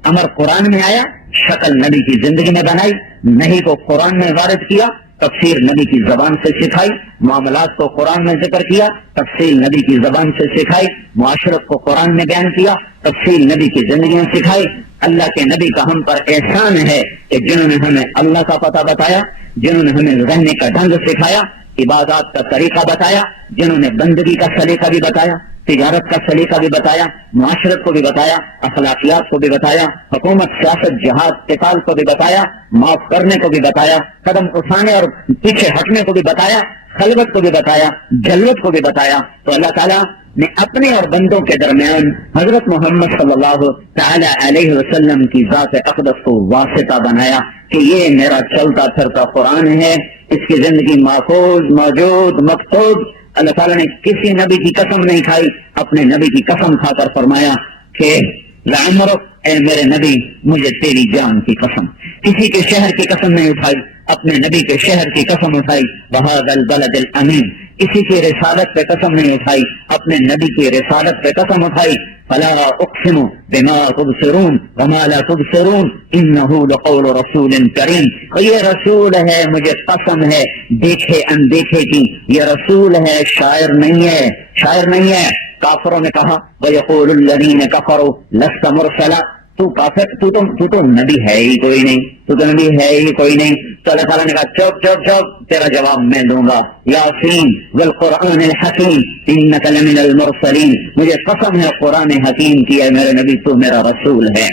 امر قرآن میں آیا, شکل نبی کی زندگی میں بنائی. نہیں کو قرآن میں وارد کیا, تفسیر نبی کی زبان سے سکھائی. معاملات کو قرآن میں ذکر کیا, تفصیل نبی کی زبان سے سکھائی. معاشرت کو قرآن میں بیان کیا, تفصیل نبی کی زندگی میں سکھائی. اللہ کے نبی کا ہم پر احسان ہے کہ جنہوں نے ہمیں اللہ کا پتہ بتایا, جنہوں نے ہمیں رہنے کا ڈھنگ سکھایا, عبادات کا طریقہ بتایا, جنہوں نے بندگی کا سلیقہ بھی بتایا, تجارت کا سلیقہ بھی بتایا, معاشرت کو بھی بتایا, اخلاقیات کو بھی بتایا, حکومت, سیاست, جہاد, قتال کو بھی بتایا, معاف کرنے کو بھی بتایا, قدم اٹھانے اور پیچھے ہٹنے کو بھی بتایا, خلوت کو بھی بتایا, جلوت کو بھی بتایا. تو اللہ تعالیٰ نے اپنے اور بندوں کے درمیان حضرت محمد صلی اللہ تعالی علیہ وسلم کی ذات اقدس کو واسطہ بنایا کہ یہ میرا چلتا پھرتا قرآن ہے, اس کی زندگی محفوظ, موجود, مکتوب. اللہ تعالیٰ نے کسی نبی کی قسم نہیں کھائی, اپنے نبی کی قسم کھا کر فرمایا کہ لعمرک, اے میرے نبی مجھے تیری جان کی قسم. کسی کے شہر کی قسم نہیں اٹھائی, اپنے نبی کے شہر کی قسم اٹھائی. وہذا البلد الامین, کسی کی رسالت پہ قسم نہیں اٹھائی, اپنے نبی کی رسالت پہ قسم اٹھائی. فلا اقسم بما تبصرون وما لا تبصرون انه لقول رسول کریم. یہ رسول ہے, مجھے قسم ہے دیکھے اندیکھے کی, یہ رسول ہے, شاعر نہیں ہے, شاعر نہیں ہے. کافروں نے کہا وَيَقُولُ الَّذِينَ كَفَرُوا لَسْتَ مُرْسَلًا, تو کافر, تو نبی ہے ہی کوئی نہیں, تو نبی ہے ہی کوئی نہیں. تو اللہ تعالیٰ نے کہا چوپ چوپ چوپ, تیرا جواب میں دوں گا. یاسین والقرآن الحکیم انک لمن المرسلین, مجھے قسم ہے قرآن حکیم کی, ہے میرے نبی تو میرا رسول ہے.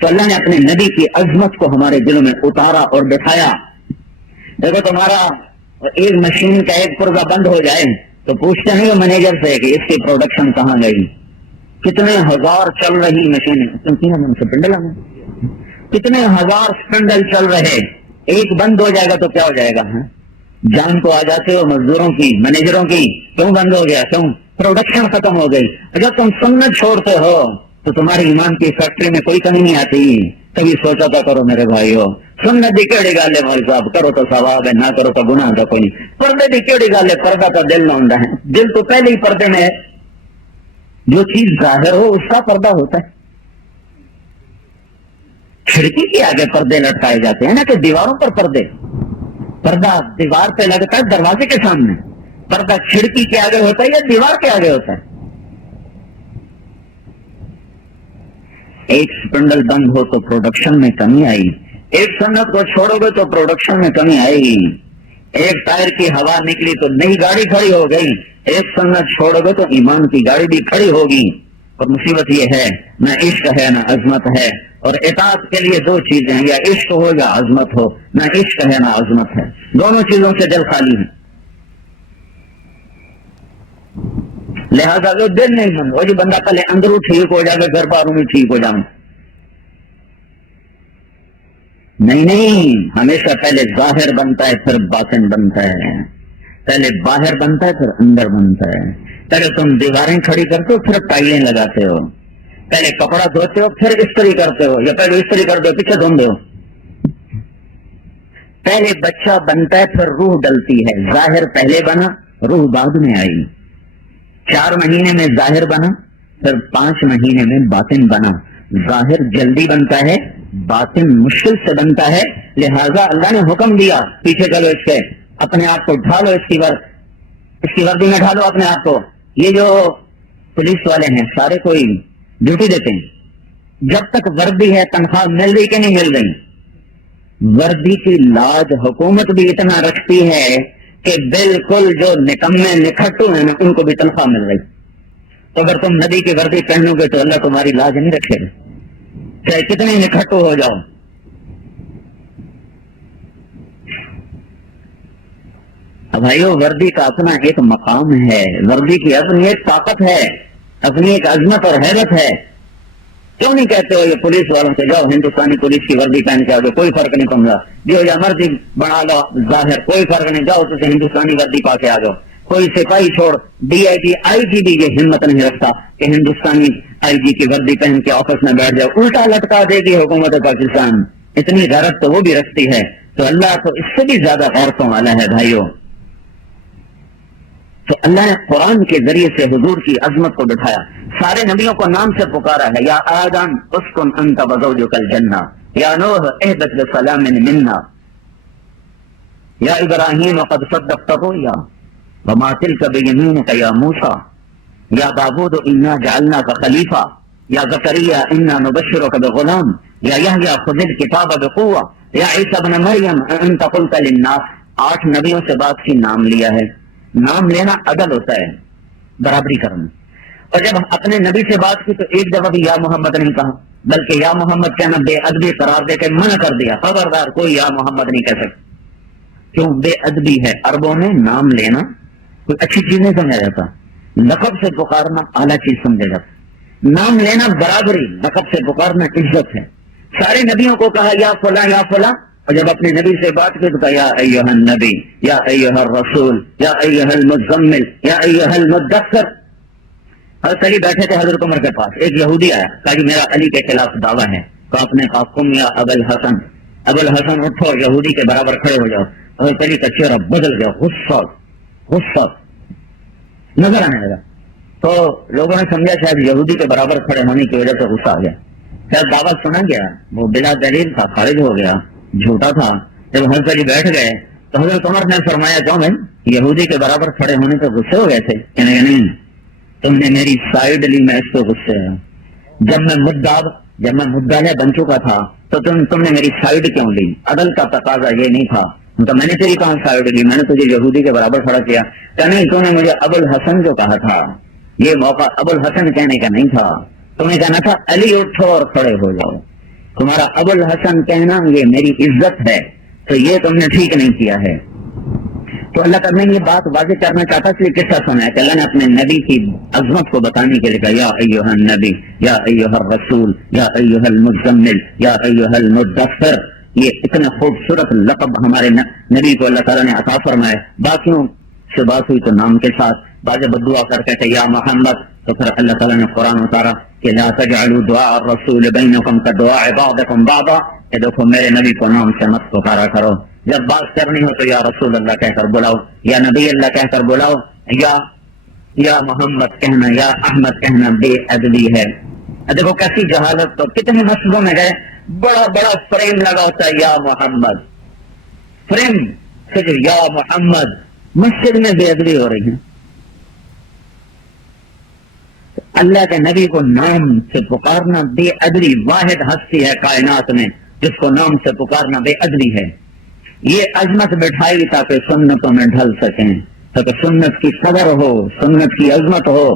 تو اللہ نے اپنے نبی کی عظمت کو ہمارے دلوں میں اتارا اور بٹھایا. دیکھو تمہارا ایک مشین کا ایک پرزہ بند ہو جائے تو پوچھتے نہیں ہو مینیجر سے کہ اس کی پروڈکشن کہاں گئی. کتنے ہزار چل رہی مشینیں, کتنے ہزار سپنڈل چل رہے, ایک بند ہو جائے گا تو کیا ہو جائے گا؟ جان کو آ جاتے ہو مزدوروں کی, مینیجروں کی, کیوں بند ہو گیا, کیوں پروڈکشن ختم ہو گئی. اگر تم سنت چھوڑتے ہو تو تمہاری ایمان کی فیکٹری میں کوئی کمی نہیں آتی. کبھی سوچا تھا کرو میرے بھائیو, سنت دی کیڑی گل ہے مول صاحب, کرو تو ثواب ہے, نہ کرو تو گناہ کا کوئی نہیں. پردے دی کیڑی گل ہے, پردہ تو دل نہ ہوندا ہے, دل تو پہلے ہی پردے میں ہے. جو چیز ظاہر ہو اس کا پردہ ہوتا ہے. کھڑکی کے آگے پردے لٹکائے جاتے ہیں نا کہ دیواروں پر پردے. پردہ دیوار پہ لگتا ہے دروازے کے سامنے, پردہ کھڑکی کے آگے ہوتا ہے یا دیوار کے آگے ہوتا ہے. ایک سپنڈل بند ہو تو پروڈکشن میں کمی آئی, ایک سنت کو چھوڑو گے تو پروڈکشن میں کمی آئے گی. ایک ٹائر کی ہوا نکلی تو نئی گاڑی کھڑی ہو گئی, ایک سنت چھوڑو گے تو ایمان کی گاڑی بھی کھڑی ہوگی. اور مصیبت یہ ہے نہ عشق ہے نہ عظمت ہے. اور اطاعت کے لیے دو چیزیں ہیں, یا عشق ہو یا عظمت ہو. نہ عشق ہے نہ عظمت ہے, دونوں چیزوں سے دل خالی ہے. لہذا وہ دل نہیں من وہ جو بندہ پہلے اندروں ٹھیک ہو جائے گھر باروں میں ٹھیک ہو جائیں. نہیں, ہمیشہ پہلے ظاہر بنتا ہے پھر باطن بنتا ہے. پہلے باہر بنتا ہے پھر اندر بنتا ہے. پہلے تم دیواریں کھڑی کرتے ہو پھر ٹائلیں لگاتے ہو. پہلے کپڑا دھوتے ہو پھر استری کرتے ہو, یا پہلے استری کرتے ہو پیچھے دھو دو. پہلے بچہ بنتا ہے پھر روح ڈلتی ہے. ظاہر پہلے بنا روح بعد میں آئی. 4 مہینے میں ظاہر بنا پھر 5 مہینے میں باطن بنا. ظاہر جلدی بنتا ہے, باطن مشکل سے بنتا ہے. لہذا اللہ نے حکم دیا پیچھے چلو اس سے, اپنے آپ کو ڈھالو, اس کی وردی میں ڈھالو اپنے آپ کو. یہ جو پولیس والے ہیں سارے کوئی ڈیوٹی دیتے ہیں, جب تک وردی ہے تنخواہ مل رہی کہ نہیں مل رہی. وردی کی لاج حکومت بھی اتنا رکھتی ہے کہ بالکل جو نکمے نکھٹو ہیں نا ان کو بھی تنخواہ مل رہی. تو اگر تم نبی کی وردی پہنو گے تو اللہ تمہاری لاج نہیں رکھے گا, چاہے کتنے نکھٹو ہو جاؤ. بھائیو, وردی کا اپنا ایک مقام ہے, وردی کی اپنی ایک طاقت ہے, اپنی ایک عظمت اور حیرت ہے. کیوں نہیں کہتے ہو یہ پولیس والوں سے جاؤ ہندوستانی پولیس کی وردی پہن کے آ جاؤ, کوئی فرق نہیں پڑتا. جو یا مرضی بنا لو ظاہر, کوئی فرق نہیں, جاؤ تو ہندوستانی وردی پا کے آ جاؤ. کوئی سپاہی چھوڑ ڈی آئی جی آئی جی بھی یہ ہمت نہیں رکھتا کہ ہندوستانی آئی جی کی وردی پہن کے آفس میں بیٹھ جائے. الٹا لٹکا دے گی حکومت پاکستان. اتنی غیرت تو وہ بھی رکھتی ہے, تو اللہ تو اس سے بھی زیادہ غیرتوں والا ہے بھائیو. تو اللہ نے قرآن کے ذریعے سے حضور کی عظمت کو بٹھایا. سارے نبیوں کو نام سے پکارا ہے. یا آدم اسکن انت وزوجک الجنہ, یا نوح اہبط بسلام منا, یا ابراہیم قد صدقت الرؤیا وما تلک بیمینک یا موسیٰ, یا داود انا جعلناک خلیفہ, یا زکریا انا نبشرک بغلام, یا یحییٰ خذ الکتاب بقوہ, یا عیسیٰ ابن مریم انت قلت للناس. 8 نبیوں سے بات کی, نام لیا ہے. نام لینا عدل ہوتا ہے, برابری کرنا. اور جب اپنے نبی سے بات کی تو ایک دفعہ بھی یا محمد نہیں کہا, بلکہ یا محمد کہنا بے ادبی قرار دے کے منع کر دیا. خبردار کوئی یا محمد نہیں کہہ سکتا, کیوں؟ بے ادبی ہے. عربوں میں نام لینا کوئی اچھی چیز نہیں سمجھا جاتا, لقب سے پکارنا اعلیٰ چیز سمجھا جاتا. نام لینا برابری, لقب سے پکارنا عزت ہے. سارے نبیوں کو کہا یا فلاں یا فلاں, اور جب اپنے نبی سے بات کی تو کہا یا ایھا النبی, یا ایھا الرسول, یا ایھا المزمل, یا ایھا المدثر. حضرت علی بیٹھے تھے حضرت عمر کے پاس, ایک یہودی آیا, کہا کہ میرا علی کے خلاف دعویٰ ہے. تو آپ نے کہا قم یا ابا الحسن, ابو الحسن اٹھو, یہودی کے برابر کھڑے ہو جاؤ. حضرت علی کا چہرہ بدل گیا, غصہ نظر آنے لگا. تو لوگوں نے سمجھا شاید یہودی کے برابر کھڑے ہونے کی وجہ سے غصہ آ گیا, شاید دعوت سنا گیا, وہ بلا دلیل تھا, خارج ہو گیا, جھوٹا تھا. جب حضرت علی بیٹھ گئے تو حضرت عمر نے فرمایا کیوں بھائی یہودی کے برابر کھڑے ہونے سے غصے ہو گئے تھے؟ کہنے کہ نہیں, تم نے میری سائڈ لی, میں اس کو غصے ہے. جب میں مدعا بن چکا تھا تو تم نے میری سائڈ کیوں لی؟ عدل کا تقاضا یہ نہیں تھا. تو میں نے تیری کہاں سائڈ لی, میں نے تجھے یہودی کے برابر کھڑا کیا. کہ نہیں, تو نے مجھے ابو الحسن جو کہا تھا, یہ موقع ابو الحسن کہنے کا نہیں تھا. تمہیں کہنا تھا علی اٹھو اور کھڑے ہو جاؤ. تمہارا ابو الحسن کہنا یہ میری عزت ہے, تو یہ تم نے ٹھیک نہیں کیا ہے. تو اللہ تعالیٰ نے یہ بات واضح کرنا چاہتا اس لیے قصہ سنایا کہ اللہ نے اپنے نبی کی عظمت کو بتانے کے لیے کہا یا ایھا النبی, یا ایھا الرسول, یا ایھا المزمل, یا ایھا المدثر. یہ اتنا خوبصورت لقب ہمارے نبی کو اللہ تعالیٰ نے عطا فرمایا. باقیوں سے بات ہوئی تو نام کے ساتھ, بعض بدعا کر کے کہ یا محمد, تو پھر اللہ تعالیٰ نے قرآن اتارا کہ لا تجعلوا دعاء الرسول بینکم کدعاء بعضکم بعضا, کہ دیکھو میرے نبی کو نام سے مت پکارا کرو. جب بات کرنی ہو تو یا رسول اللہ کہہ کر بلاؤ, یا نبی اللہ کہہ کر بلاؤ. یا محمد کہنا, یا احمد کہنا بے ادبی ہے. دیکھو کیسی جہالت. تو کتنے مسجدوں میں گئے, بڑا بڑا فریم لگا ہوتا ہے یا محمد, فریم صرف یا محمد. مسجد میں بے ادبی ہو رہی ہے. اللہ کے نبی کو نام سے پکارنا بے ادبی. واحد ہستی ہے کائنات میں جس کو نام سے پکارنا بے ادبی ہے. یہ عظمت بٹھائی تاکہ سنتوں میں ڈھل سکیں, تاکہ سنت کی قدر ہو, سنت کی عظمت ہو.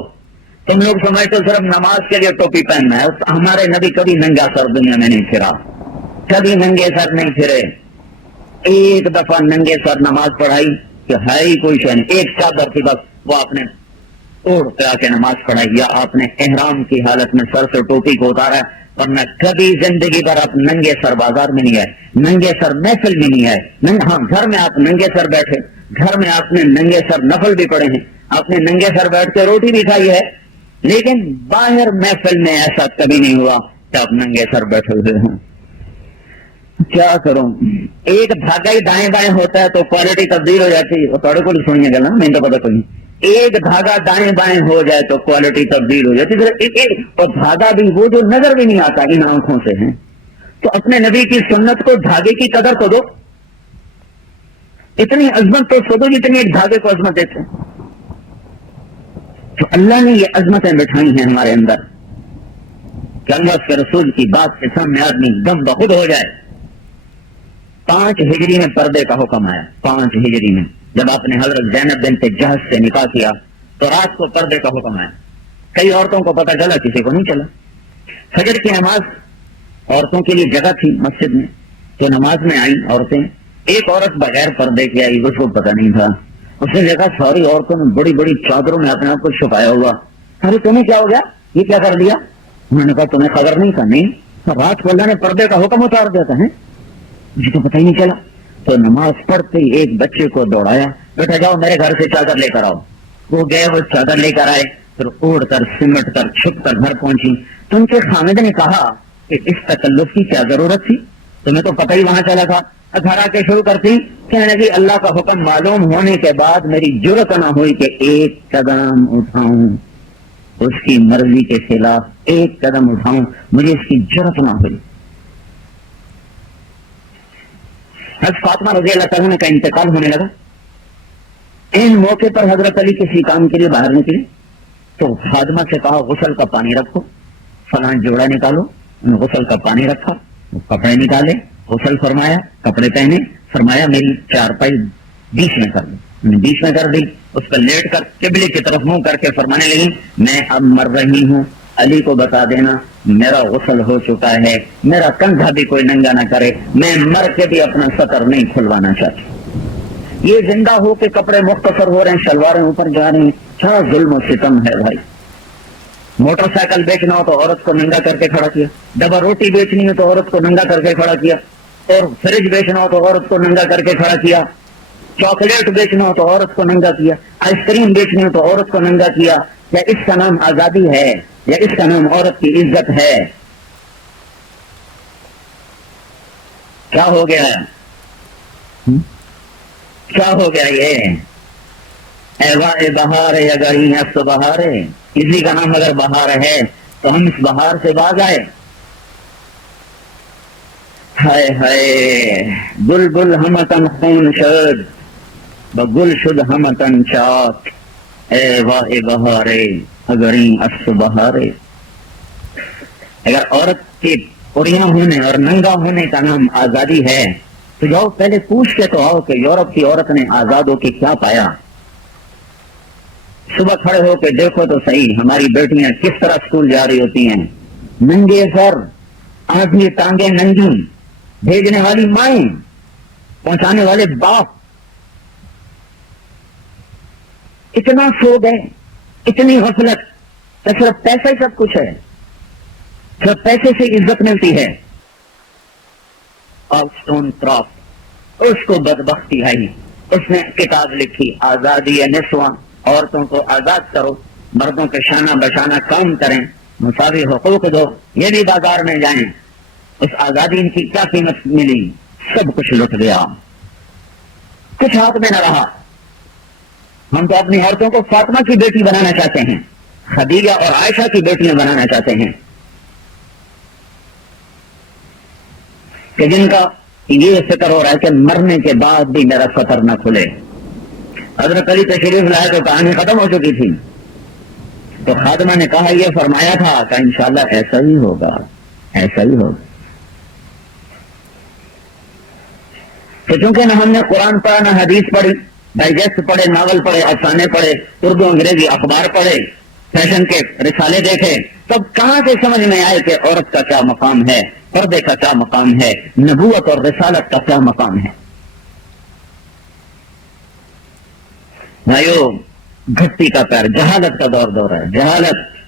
تم لوگ سمجھتے صرف نماز کے لیے ٹوپی پہننا ہے. ہمارے نبی کبھی ننگا سر دنیا میں نہیں پھرا, کبھی ننگے سر نہیں پھرے. ایک دفعہ ننگے سر نماز پڑھائی کہ ہے ہی کوئی شے نہیں, ایک چادر تھی بس, وہ آپ نے اوڑھ کے آ کے نماز پڑھائی، یا آپ نے احرام کی حالت میں سر سے ٹوپی کو اتارا، ورنہ کبھی زندگی پر آپ ننگے سر بازار میں نہیں آئے، ننگے سر محفل میں نہیں آئے۔ ہاں گھر میں آپ ننگے سر بیٹھے، گھر میں آپ نے ننگے سر نفل بھی پڑھے ہیں، آپ نے ننگے سر بیٹھ کے روٹی بھی کھائی ہے، لیکن باہر محفل میں ایسا کبھی نہیں ہوا کہ آپ ننگے سر بیٹھے ہوئے ہوں۔ کیا کروں، ایک دھاگا ہی دائیں بائیں ہوتا ہے تو کوالٹی تبدیل ہو جاتی ہے، وہ تھوڑے کو سنیے گا نا، میں تو پتا کوئی ایک دھاگا دائیں بائیں ہو جائے تو کوالٹی تبدیل ہو جاتی ہے، اور دھاگا بھی وہ جو نظر بھی نہیں آتا ان آنکھوں سے ہے۔ تو اپنے نبی کی سنت کو، دھاگے کی قدر کو دو، اتنی عظمت تو سو دو جتنی ایک دھاگے کو عظمت دیتے ہیں۔ تو اللہ نے یہ عظمتیں بٹھائی ہیں ہمارے اندر کہ اللہ کے رسول کی بات کے سامنے آدمی دم بخود ہو جائے۔ 5 ہجری میں پردے کا حکم آیا، 5 ہجری میں جب آپ نے حضرت زینب بنت جہش سے نکاح کیا تو رات کو پردے کا حکم آیا۔ کئی عورتوں کو پتہ چلا، کسی کو نہیں چلا۔ فجر کی نماز عورتوں کے لیے جگہ تھی مسجد میں، تو نماز میں آئی عورتیں، ایک عورت بغیر پردے کی آئی، اس کو پتہ نہیں تھا، اس نے دیکھا ساری عورتوں نے بڑی بڑی چادروں میں اپنے آپ کو چھپایا ہوا۔ ارے تمہیں کیا ہو گیا، یہ کیا کر دیا؟ انہوں نے کہا تمہیں خبر نہیں تھا؟ نہیں، رات کو اللہ نے پردے کا حکم اتار دیتا ہے، مجھے تو پتہ ہی نہیں چلا۔ تو نماز پڑھتے ہی ایک بچے کو دوڑایا، بیٹا جاؤ میرے گھر سے چادر لے کر آؤ۔ وہ گئے، وہ چادر لے کر آئے، پھر اوڑھ کر سمٹ کر چھپ کر گھر پہنچی تو ان کے خامد نے کہا کہ اس تکلف کی کیا ضرورت تھی، تمہیں تو پتہ ہی وہاں چلا تھا۔ گھر آ کے شروع کرتی کہنے لگی اللہ کا حکم معلوم ہونے کے بعد میری جرأت نہ ہوئی کہ ایک قدم اٹھاؤں اس کی مرضی کے خلاف، ایک قدم اٹھاؤں، مجھے اس کی جرأت نہ ہوئی۔ حضرت فاطمہ رضی اللہ تعالیٰ کا انتقال ہونے لگا۔ ان موقع پر حضرت علی کسی کام کے لیے باہر نکلے تو خادمہ سے کہا غسل کا پانی رکھو، فلاں جوڑا نکالو، غسل کا پانی رکھا، کپڑے نکالے، غسل فرمایا، کپڑے پہنے، فرمایا میری چارپائی بیچ میں کر دو، بیچ میں کر دی، اس پر لیٹ کر قبلے کی طرف منہ کر کے فرمانے لگی میں اب مر رہی ہوں، علی کو بتا دینا میرا غسل ہو چکا ہے، میرا کندھا بھی کوئی ننگا نہ کرے، میں مر کے بھی اپنا سطر نہیں کھلوانا چاہتی۔ یہ زندہ ہو کے کپڑے مختصر ہو رہے ہیں، شلواریں اوپر جا رہی ہیں، کیا ظلم و ستم ہے بھائی۔ موٹر سائیکل بیچنا ہو تو عورت کو ننگا کر کے کھڑا کیا، ڈبا روٹی بیچنی ہو تو عورت کو ننگا کر کے کھڑا کیا، اور فریج بیچنا ہو تو عورت کو ننگا کر کے کھڑا کیا، چاکلیٹ بیچنا ہو تو عورت کو ننگا کیا، آئس کریم بیچنی ہو تو عورت کو ننگا کیا۔ یا اس کا نام آزادی ہے، یا اس کا نام عورت کی عزت ہے؟ کیا ہو گیا، کیا ہو گیا یہ؟ اے واہ بہار ہے اگر یہ تو بہار ہے، کسی کا نام اگر بہار ہے تو ہم اس بہار سے باز آئے۔ ہائے ہائے بلبل ہمتن خون شد بگل شد ہمتن چاک، اے واہ بہارے اگر اس بہارے۔ اگر عورت کے اڑیاں ہونے اور ننگا ہونے کا نام آزادی ہے تو جاؤ پہلے پوچھ کے تو آؤ کہ یورپ کی عورت نے آزاد ہو کے کیا پایا۔ صبح کھڑے ہو کے دیکھو تو صحیح ہماری بیٹیاں کس طرح اسکول جا رہی ہوتی ہیں، ننگے سر، آدھی ٹانگیں ننگی، بھیجنے والی مائیں، پہنچانے والے باپ، اتنا سو گئے، اتنی غفلت کہ صرف پیسہ ہی سب کچھ ہے، صرف پیسے سے عزت ملتی ہے۔ اسٹون کرافٹ، اس کو بدبختی آئی، اس نے کتاب لکھی آزادی نسواں، عورتوں کو آزاد کرو، مردوں کے شانہ بشانہ کام کریں، مساوی حقوق دو، یہ بھی بازار میں جائیں۔ اس آزادی ان کی کیا قیمت ملی؟ سب کچھ لٹ گیا، کچھ ہاتھ میں نہ رہا۔ ہم تو اپنی عورتوں کو فاطمہ کی بیٹی بنانا چاہتے ہیں، خدیجہ اور عائشہ کی بیٹیاں بنانا چاہتے ہیں کہ جن کا یہ فکر ہو رہا ہے کہ مرنے کے بعد بھی میرا سطر نہ کھلے۔ حضرت علی تشریف لائے تو کہانی ختم ہو چکی تھی، تو خادمہ نے کہا یہ فرمایا تھا کہ انشاءاللہ ایسا ہی ہوگا، ایسا ہی ہوگا۔ تو چونکہ نہ ہم نے قرآن پڑھا، نہ حدیث پڑھی، ڈائجسٹ پڑھے، ناول پڑھے، افسانے پڑھے، اردو انگریزی اخبار پڑھے، فیشن کے رسالے دیکھے، تب کہاں سے سمجھ میں آئے کہ عورت کا کیا مقام ہے، پردے کا کیا مقام ہے، نبوت اور رسالت کا کیا مقام ہے؟ بھائیو، گھٹی کا پیر، جہالت کا دور ہے، جہالت